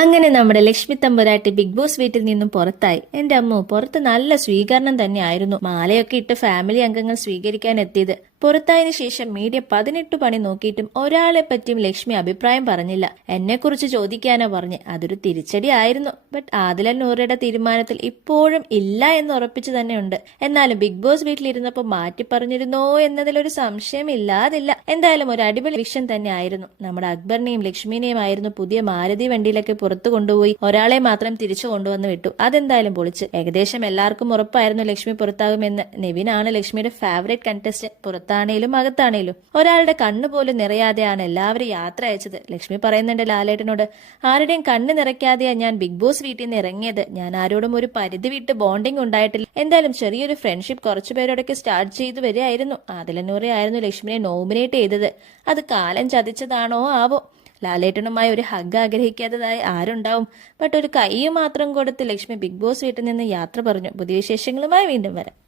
അങ്ങനെ നമ്മുടെ ലക്ഷ്മി തമ്പുരാട്ടി big boss വീട്ടിൽ നിന്നും പുറത്തായി. എന്റെ അമ്മോ, പുറത്ത് നല്ല സ്വീകരണം തന്നെയായിരുന്നു. മാലയൊക്കെ ഇട്ട് ഫാമിലി അംഗങ്ങൾ സ്വീകരിക്കാൻ എത്തിയത്. പുറത്തായതിനു ശേഷം മീഡിയ 18 പണി നോക്കിയിട്ടും ഒരാളെ പറ്റിയും ലക്ഷ്മി അഭിപ്രായം പറഞ്ഞില്ല. എന്നെക്കുറിച്ച് ചോദിക്കാനോ പറഞ്ഞ്. അതൊരു തിരിച്ചടി ആയിരുന്നു. ബട്ട് ആദില നൂറയുടെ തീരുമാനത്തിൽ ഇപ്പോഴും ഇല്ല എന്ന് ഉറപ്പിച്ചു തന്നെയുണ്ട്. എന്നാലും ബിഗ് ബോസ് വീട്ടിലിരുന്നപ്പോൾ മാറ്റി പറഞ്ഞിരുന്നോ എന്നതിലൊരു സംശയം ഇല്ലാതില്ല. എന്തായാലും ഒരു അടിപൊളി വിഷൻ തന്നെ ആയിരുന്നു. നമ്മുടെ അക്ബറിനെയും ലക്ഷ്മിനെയും ആയിരുന്നു പുതിയ മാരുതി വണ്ടിയിലൊക്കെ പുറത്തു കൊണ്ടുപോയി ഒരാളെ മാത്രം തിരിച്ചു കൊണ്ടുവന്ന് വിട്ടു. അതെന്തായാലും പൊളിച്ച്. ഏകദേശം എല്ലാവർക്കും ഉറപ്പായിരുന്നു ലക്ഷ്മി പുറത്താകുമെന്ന്. നെവിനാണ് ലക്ഷ്മിയുടെ ഫേവറേറ്റ് കണ്ടസ്റ്റന്റ്. പുറത്താണേലും അകത്താണേലും ഒരാളുടെ കണ്ണു പോലും നിറയാതെയാണ് എല്ലാവരും യാത്ര അയച്ചത്. ലക്ഷ്മി പറയുന്നുണ്ട് ലാലേട്ടനോട്, ആരുടെയും കണ്ണ് നിറയ്ക്കാതെയാ ഞാൻ ബിഗ് ബോസ് വീട്ടിൽ നിന്ന് ഇറങ്ങിയത്. ഞാൻ ആരോടും ഒരു പരിധി വിട്ട് ബോണ്ടിങ് ഉണ്ടായിട്ടില്ല. എന്തായാലും ചെറിയൊരു ഫ്രണ്ട്ഷിപ്പ് കുറച്ചുപേരോടൊക്കെ സ്റ്റാർട്ട് ചെയ്തു വരികയായിരുന്നു. ആദില നൂറയായിരുന്നു ലക്ഷ്മിനെ നോമിനേറ്റ് ചെയ്തത്. അത് കാലം ചതിച്ചതാണോ ആവോ. ലാലേട്ടനുമായി ഒരു ഹഗ് ആഗ്രഹിക്കാത്തതായി ആരുണ്ടാവും. ബട്ട് ഒരു കൈ മാത്രം കൊടുത്ത് ലക്ഷ്മി ബിഗ് ബോസ് വീട്ടിൽ നിന്ന് യാത്ര പറഞ്ഞു. പുതിയ വിശേഷങ്ങളുമായി വീണ്ടും വരാം.